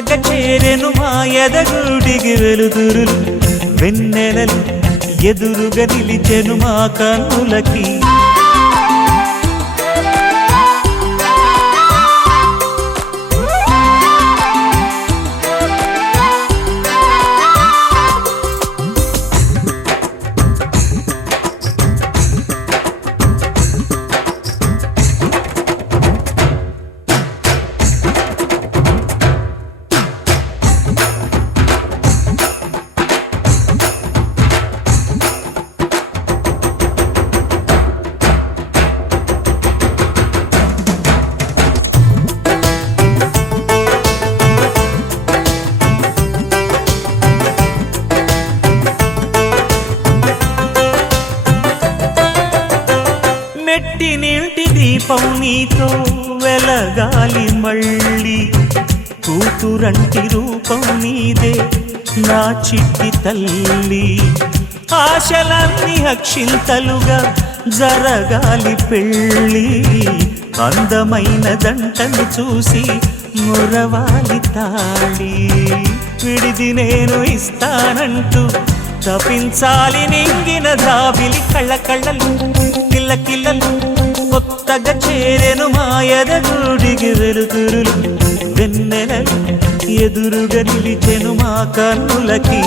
కొత్తగా చేరెను మా ఎదగుడికి వెలుతురులు వెన్నెలలు ఎదురుగా నిలిచెను మా కన్నులకి నెట్టినింటి దీపం నీతో వెలగాలి మళ్ళీ కూతురంటి రూపం నీదే నా చిట్టి తల్లి ఆశలన్నీ అక్షింతలుగా జరగాలి పెళ్ళి అందమైన దంటను చూసి మురవాలి తాళి విడిది నేను ఇస్తానంటూ తపించాలి నింగిన దాబిలి కళ్ళ కళ్ళలు కిల్ల కిల్లలు కొత్తగా చేరెను మా ఎదగుడికి వెలుతురులు వెన్నెలలు ఎదురుగా నిలిచెను మా కన్నులకి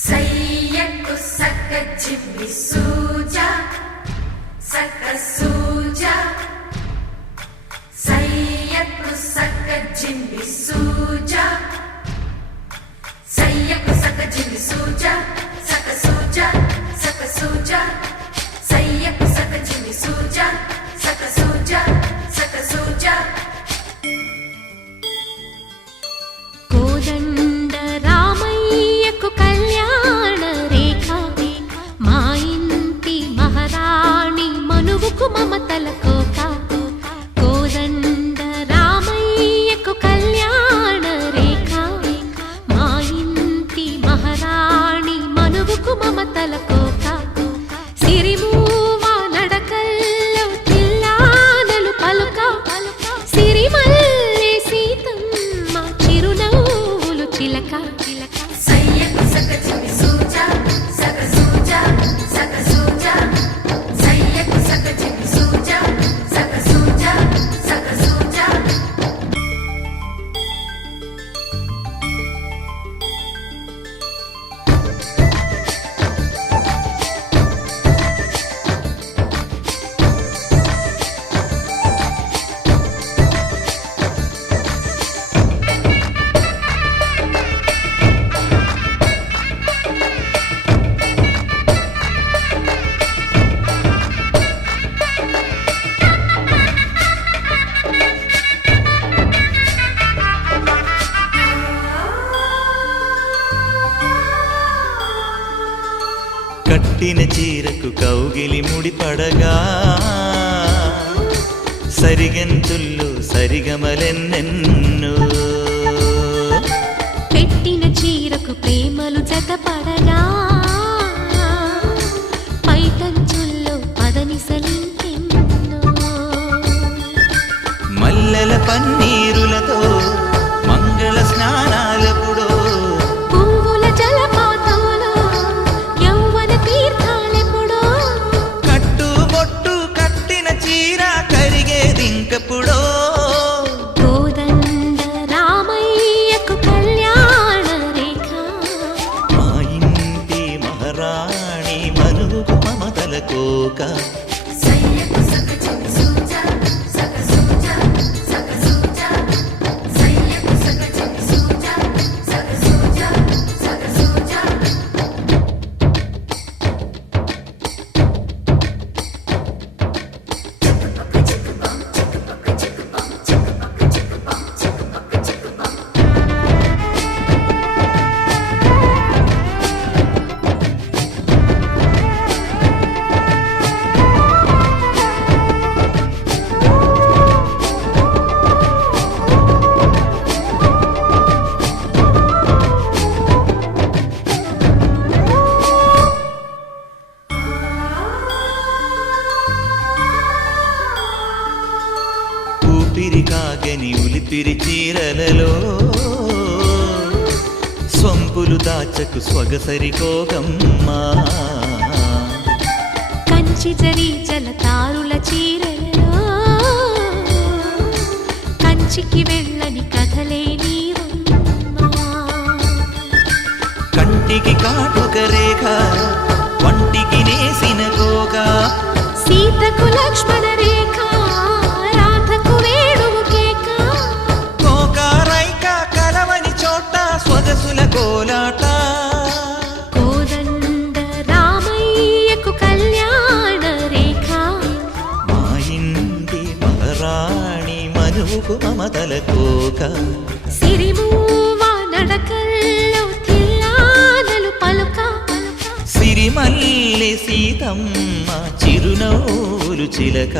సయ్యకు సక్క చిమ్మి సూజా సక్క సూజా సయ్యకు సక్క చిమ్మి సూజా సయ్యకు సక్క చిమ్మి సూజా సక్క సూజా సక్క సూజా సయ్యకు సక్క చిమ్మి సూజా సక్క సూజా సక్క సూజా కోదండ రామయ్యకు కళ్యాణ రేఖ మా ఇంటి మహారాణి మనువుకు మమతల కోక కోదండ రామయ్యకు కళ్యాణ రేఖ మా ఇంటి మహారాణి మనువుకు మమతల కోక సిరిమూవ నడకల్లో చిల్లానలు పలుక సిరిమల్లె సీతమ్మ చిరునవ్వులు చిలక సయ్యకు సక్క చిమ్మి సూజా సక్క సూజా సక్క సూజా సయ్యకు సక్క చిమ్మి సూజా సక్క సూజా సక్క సూజా కట్టిన చీరకు కౌగిలి ముడిపడగా సరిగంతుల్లో సరిగమలెన్నెన్నో పెట్టిన చీరకు ప్రేమలు జతపడగా పైటంచుల్లో పదనిసలింకెన్నో మల్లెల పన్నీరులతో మంగళ స్నానాలెప్పుడో పువ్వుల జలపాతంలో యౌవన తీర్థాలెప్పుడో కట్టుబొట్టు కట్టిన చీర కరిగేదింకప్పుడో కోదండ రామయ్యకు కళ్యాణ రేఖ మా ఇంటి మహారాణి మనువుకు మమతల కోక సయ్యకు సక్క చిమ్మి సూజా సక్క సూజా సక్క సూజా సయ్యకు సక్క చిమ్మి సూజా ఊపిరి కాగని ఉలిపిరి చీరలలో సొంపులు దాచకు స్వగసరి కోగమ్మా కంచి జరి జలతారుల చీరలలో కంచికి వెళ్ళని కథలే నీవమ్మా కంటికి కాటుక రేఖ వంటికి నేసిన కోగా సీతకు లక్ష్మణ రేఖ రాధకు వేణువు కేక కోకారైక కలవని చోట స్వగసుల కోలాట కోదండ రామయ్యకు కళ్యాణ రేఖ మా ఇంటి మహారాణి మనువుకు మమతల కోక సిరిమూవ నడకల్లో తిల్లానలు పలుక సిరిమల్లె సీతమ్మ చిరునవ్వులు చిలక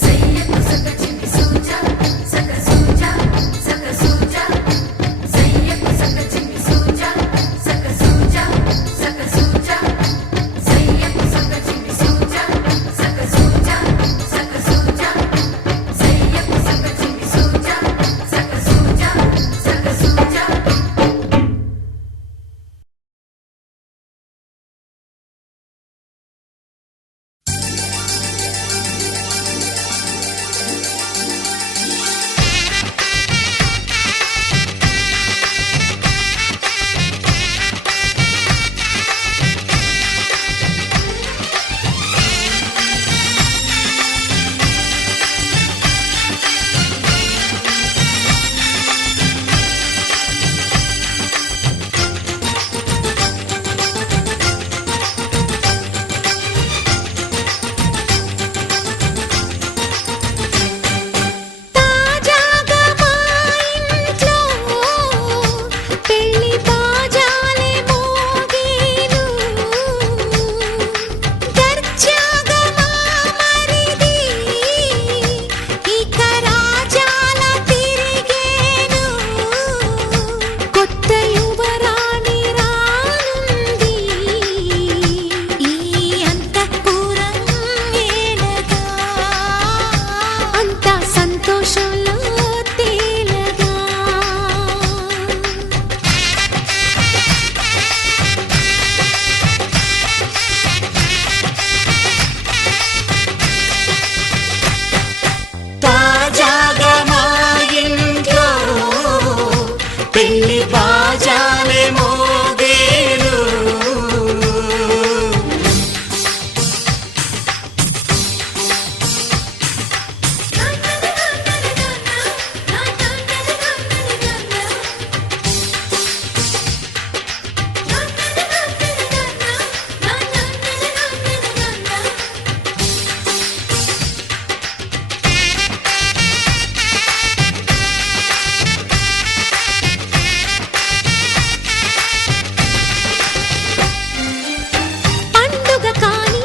సయ్యకు సక చిన్ని సూజా సక సూజా సక సూజా సయ్యకు సక చిన్ని సూజా సక సూజా సక సూజా సయ్యకు సక చిన్ని సూజా సక సూజా సక సూజా సయ్యకు సక చిన్ని సూజా సక సూజా సక సూజా తాజాగా మా ఇంట్లో పెళ్లి బాజాలే మోగేను దర్జాగా మా మరిది ఇక రాజాల తిరిగేను కొత్త యువరాణి రానుంది ఈ అంతఃపురం ఏలగా అంతా సంతోషంలో తేలగా తాజాగా మా ఇంట్లో పెళ్లి బాజాలే మోగేను పండుగ కానీ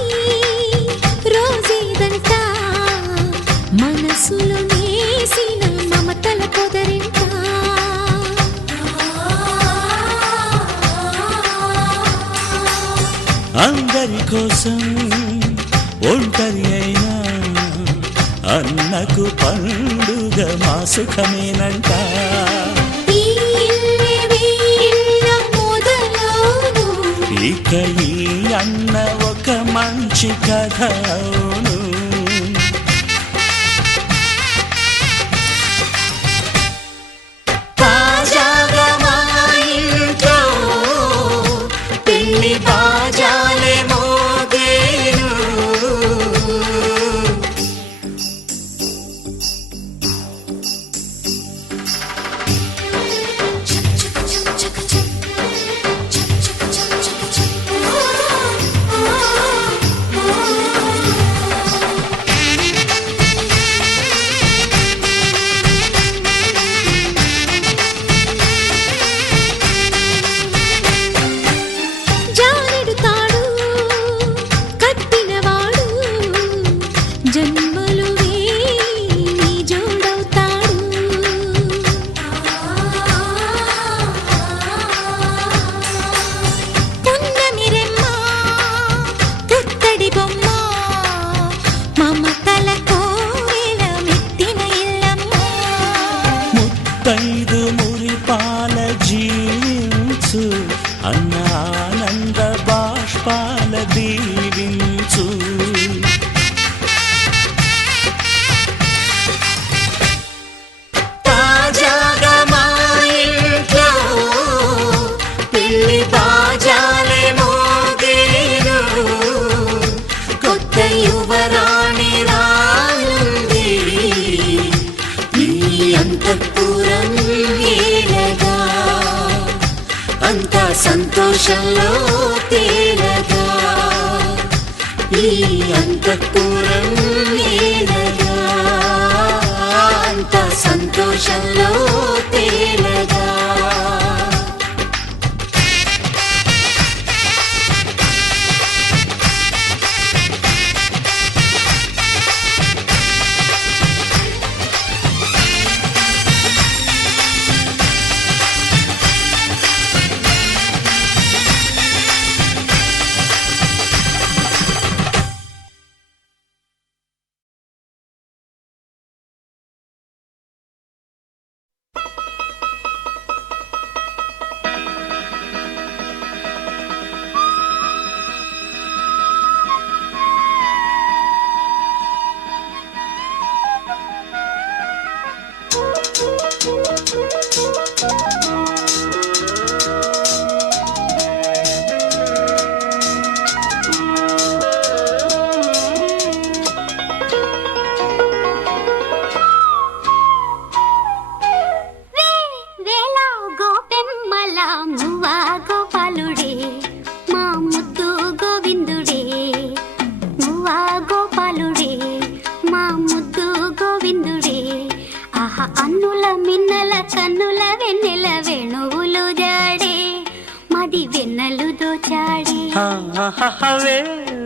రోజేదంట మనసులో నేసిన మమతల పొదరింట అందరి కోసం ఒంటరి అయినా అన్నకు పండుగ మా సుఖమేనంట ఈ ఇల్లే వీళ్ళ మొదలవును ఇక ఈ అన్న ఒక మంచి కథ అవును తాజాగా మా ఇంట్లో పెళ్లి బాజాలే మోగేను అంతఃపురం ఏలగా అంతా సంతోషంలో తేలగా ఈ అంతఃపురం ఏలగా అంతా సంతోషంలో తేలగా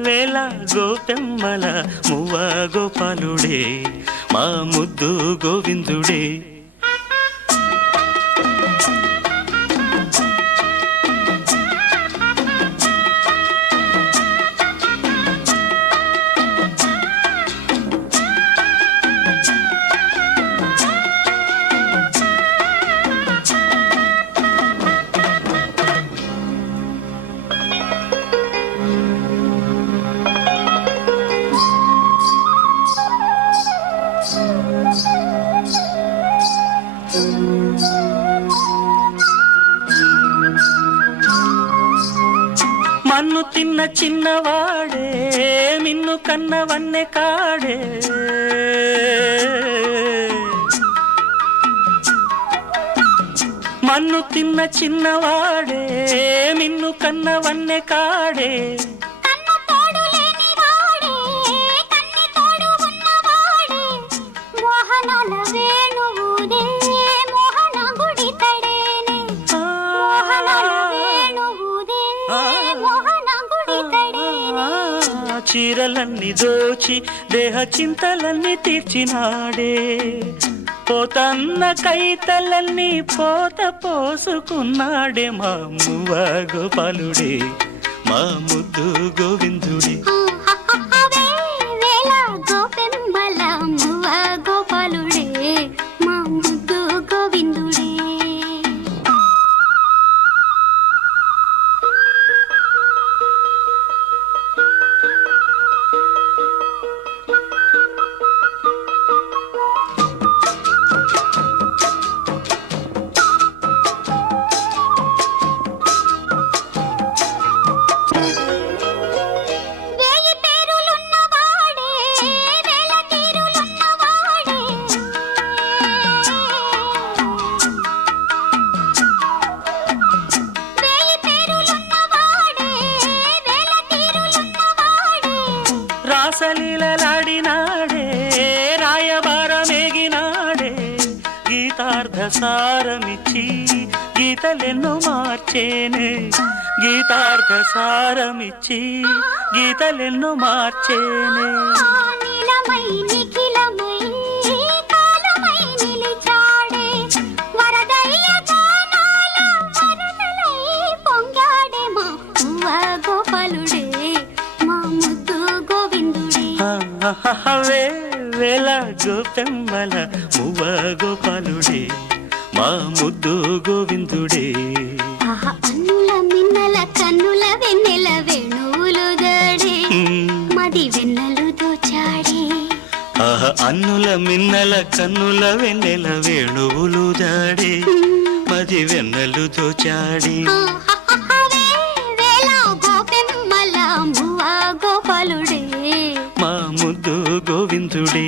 వేళ గోపెమ్మల మువ్వ గోపాలుడే మా ముద్దు గోవిందుడే మన్ను తిన్న చిన్నవాడే మిన్ను కన్నవన్నె కాడే మన్ను తిన్న చిన్నవాడే మిన్ను కన్నవన్నె కాడే చీరలన్నీ దోచి దేహ చింతలన్నీ తీర్చినాడే పోతన్న కైతలన్నీ పోత పోసుకున్నాడే మా మువ్వ గోపాలుడే మా ముద్దు గోవిందుడే రాసలీలలాడినాడే రాయబారమేగినాడే గీతార్థ సారమిచ్చి గీతలెన్నో మార్చేనే గీతార్థ సారమిచ్చి గీతలెన్నో మార్చేనే వేళ గోపెమ్మల మువ్వ గోపాలుడే మా ముద్దు గోవిందుడే అన్నుల మిన్నల కన్నుల వెన్నెల వేణువులు దాడే మది వెన్నెలు దోచాడే అన్నుల మిన్నల కన్నుల వెన్నెల వేణువులు దాడే మది వెన్నెలు దోచాడే గోపెమ్మల మువ్వ గోపాలుడే మా ముద్దు గోవిందుడే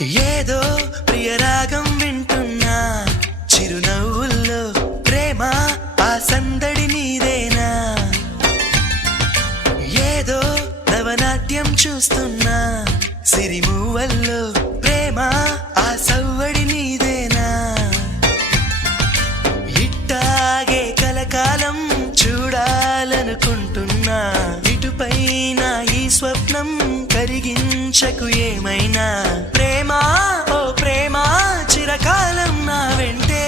ఏదో ప్రియరాగం వింటున్నా చిరునవ్వుల్లో ప్రేమ ఆ సందడి నీదేనా ఏదో నవనాట్యం చూస్తున్నా సిరిమూవల్లో ప్రేమ ఆ సవ్వడి నీదేనా ఇట్టాగే కలకాలం చూడాలనుకుంటున్నా ఇటుపైన ఈ స్వప్నం కరిగించకు ఏమైనా ప్రేమ ఓ ప్రేమ చిరకాలం నా వెంటే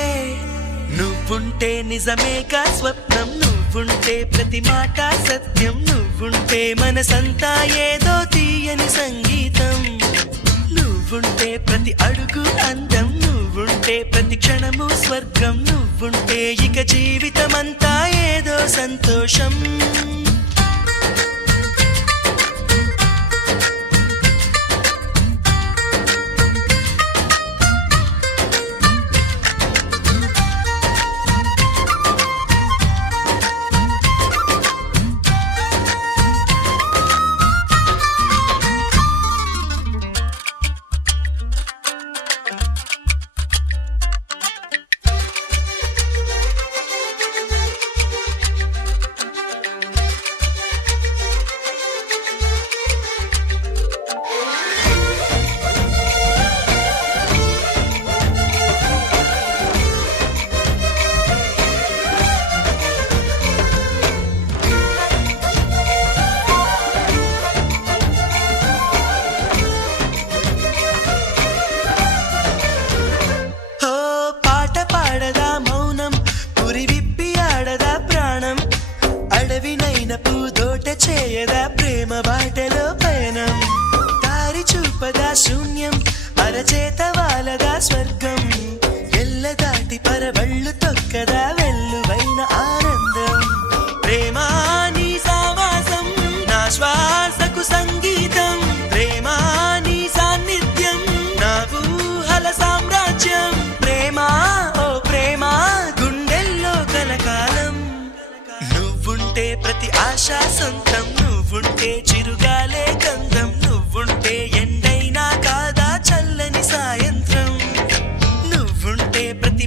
నువ్వుంటే నిజమేగా స్వప్నం నువ్వుంటే ప్రతి మాట సత్యం నువ్వుంటే మనసంతా ఏదో తీయని సంగీతం నువ్వుంటే ప్రతి అడుగు అందం నువ్వుంటే ప్రతి క్షణము స్వర్గం నువ్వుంటే ఇక జీవితమంతా ఏదో సంతోషం చేయదా ప్రేమ బాటలో పయనం దారి చూపదా శూన్యం అరచేత వాలదా స్వర్గం ఎల్ల దాటి పరవళ్ళు తొక్కదా వెల్లువైన ఆనందం ప్రేమ నీ సావాసం నా శ్వాసకు సంగీతం ప్రేమ నీ సాన్నిధ్యం నా ఊహల సామ్రాజ్యం ప్రేమ ఓ ప్రేమ గుండెల్లో కలకాలం నువ్వుంటే ప్రతి ఆశా సొంతం నువ్వుంటే చిరుగాలే గంధం నువ్వుంటే ఎండైనా కాదా చల్లని సాయంత్రం నువ్వుంటే ప్రతి